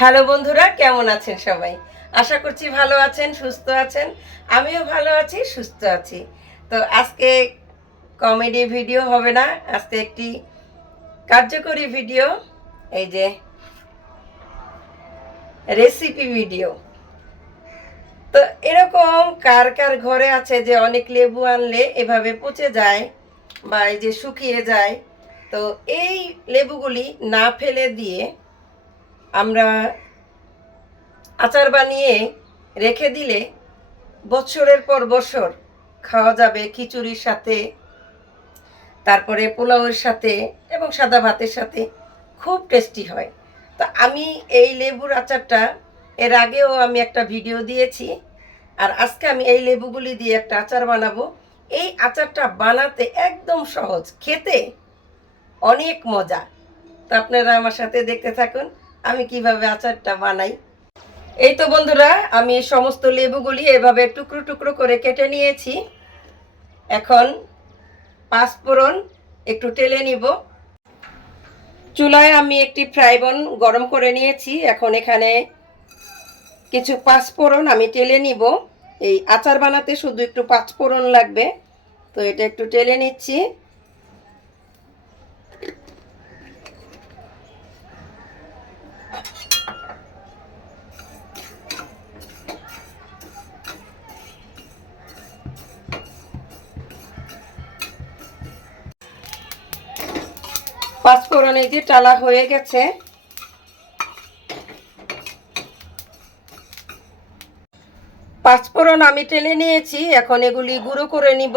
Hello বন্ধুরা, কেমন আছেন সবাই? আশা করছি ভালো আছেন, সুস্থ আছেন। আমিও ভালো আছি, সুস্থ আছি। তো আজকে কমেডি ভিডিও হবে না, আজকে একটি কার্যকরী ভিডিও। এই যে রেসিপি ভিডিও। তো এরকম কার কার ঘরে আছে যে অনেক লেবু আনলে এভাবে পচে যায় বা এই যে শুকিয়ে যায়? তো এই লেবুগুলি না ফেলে দিয়ে আমরা আচার বানিয়ে রেখে দিলে বছরের পর বছর খাওয়া যাবে খিচুড়ির সাথে, তারপরে পোলাওয়ের সাথে এবং সাদা ভাতের সাথে। খুব টেস্টি হয়। তো আমি এই লেবুর আচারটা এর আগেও আমি একটা ভিডিও দিয়েছি, আর আজকে আমি এই লেবুগুলি দিয়ে একটা আচার বানাবো। এই আচারটা বানাতে একদম সহজ, খেতে অনেক মজা। তো আপনারা আমার সাথে দেখতে থাকুন আমি কিভাবে আচারটা বানাই। এই তো বন্ধুরা, আমি সমস্ত লেবুগুলি এভাবে টুকরো টুকরো করে কেটে নিয়েছি। এখন পাঁচফোড়ন একটু টেলে নিব। চুলায় আমি একটি ফ্রাই প্যান গরম করে নিয়েছি। এখন এখানে কিছু পাঁচফোড়ন আমি টেলে নিব। এই আচার বানাতে শুধু একটু পাঁচফোড়ন লাগবে, তো এটা একটু টেলে নিচ্ছি। পাঁচফোড়ন এই যে টালা হয়ে গেছে। পাঁচফোড়ন আমি টেলে নিয়েছি, এখন এগুলি গুঁড়ো করে নিব।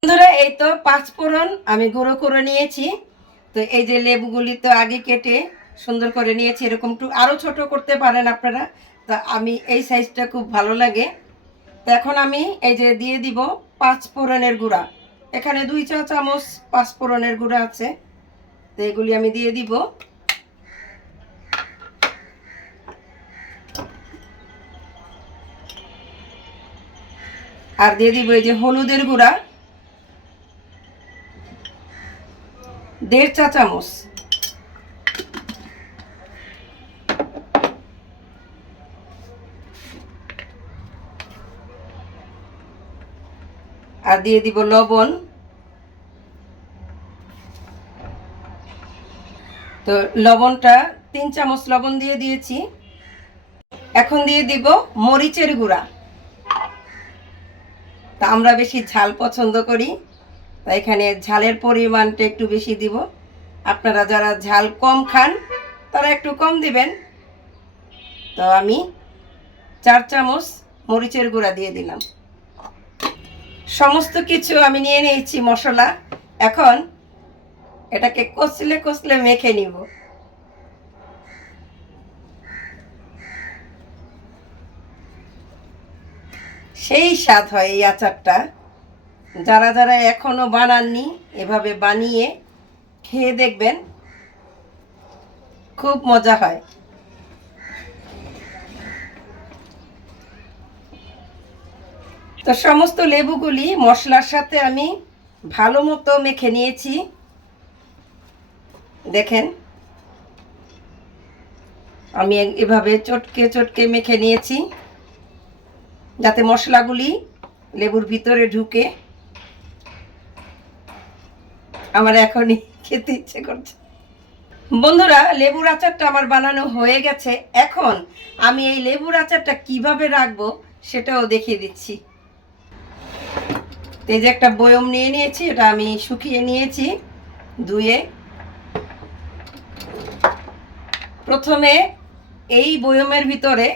বন্ধুরা, এই তো পাঁচফোড়ন আমি গুঁড়ো করে নিয়েছি। তো এই যে লেবুগুলি তো আগে কেটে সুন্দর করে নিয়েছি, এরকম একটু আরও ছোট করতে পারেন আপনারা। তা আমি এই সাইজটা খুব ভালো লাগে। তো এখন আমি এই যে দিয়ে দিব পাঁচফোড়নের গুঁড়া। এখানে 2 চা চামচ পাঁচফোড়নের গুঁড়া আছে, তো এগুলি আমি দিয়ে দিব। আর দিয়ে দিব এই যে হলুদের গুঁড়া 1.5 চা চামচ। আর দিয়ে দিব লবণ। তো লবণটা 3 চামচ লবণ দিয়ে দিয়েছি। এখন দিয়ে দিব মরিচের গুঁড়া। তা আমরা বেশি ঝাল পছন্দ করি, তাই এখানে ঝালের পরিমাণটা একটু বেশি দিব। আপনারা যারা ঝাল কম খান তারা একটু কম দিবেন। তো আমি 4 চামচ মরিচের গুঁড়া দিয়ে দিলাম। সমস্ত কিছু আমি নিয়ে নিয়েছি মশলা। এখন এটাকে কষলে কষলে মেখে নিব। সেই স্বাদ হয় এই আচারটা। যারা যারা এখনো বানাননি এভাবে বানিয়ে খেয়ে দেখবেন, খুব মজা হয়। তো সমস্ত লেবুগুলি মশলার সাথে আমি ভালো মতো মেখে নিয়েছি। দেখেন আমি এভাবে চটকে চটকে মেখে নিয়েছি, যাতে মশলাগুলি লেবুর ভিতরে ঢুকে। আমার এখনই খেতে ইচ্ছে করছে। বন্ধুরা, লেবুর আচারটা আমার বানানো হয়ে গেছে। এখন আমি এই লেবুর আচারটা কিভাবে রাখবো সেটাও দেখিয়ে দিচ্ছি। এই যে একটা বয়ম নিয়ে নিয়েছি, এটা আমি শুকিয়ে নিয়েছি ধুয়ে। প্রথমে এই বয়মের ভিতরে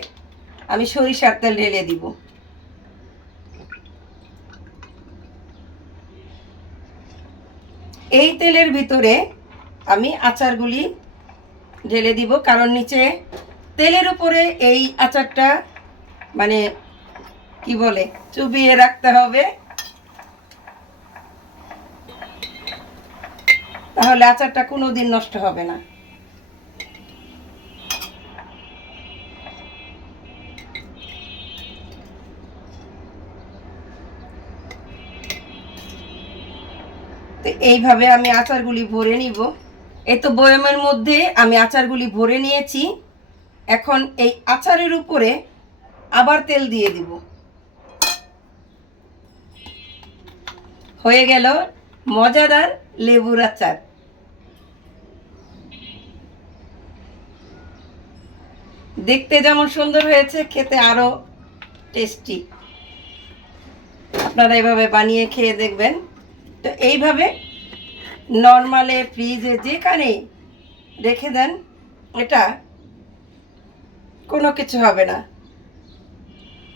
আমি সরিষার তেল ঢেলে দিব। এই তেলের ভিতরে আমি আচারগুলি ঢেলে দিব, কারণ নিচে তেলের উপরে এই আচারটা মানে কি বলে চুবিয়ে রাখতে হবে, তাহলে আচারটা কোনোদিন নষ্ট হবে না। তো এইভাবে আমি আচারগুলি ভরে নিব। এই তো বয়ামের মধ্যে আমি আচারগুলি ভরে নিয়েছি। এখন এই আচারের উপরে আবার তেল দিয়ে দিব। হয়ে গেল মজাদার লেবুর আচার। দেখতে যেমন সুন্দর হয়েছে, খেতে আরো টেস্টি। আপনারা এভাবে বানিয়ে খেয়ে দেখবেন। তো এইভাবে নর্মালে ফ্রিজে যেখানে রেখে দেন, এটা কোনো কিছু হবে না,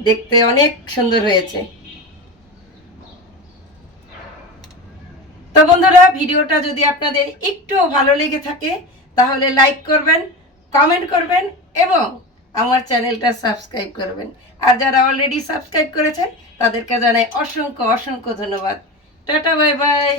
দেখতে অনেক সুন্দর হয়েছে। তো বন্ধুরা, ভিডিওটা যদি আপনাদের একটু ভালো লেগে থাকে তাহলে লাইক করবেন, কমেন্ট করবেন এবং আমার চ্যানেলটা সাবস্ক্রাইব করবেন। আর যারা অলরেডি সাবস্ক্রাইব করেছেন তাদেরকে জানাই অসংখ্য অসংখ্য ধন্যবাদ। Tata, bye bye.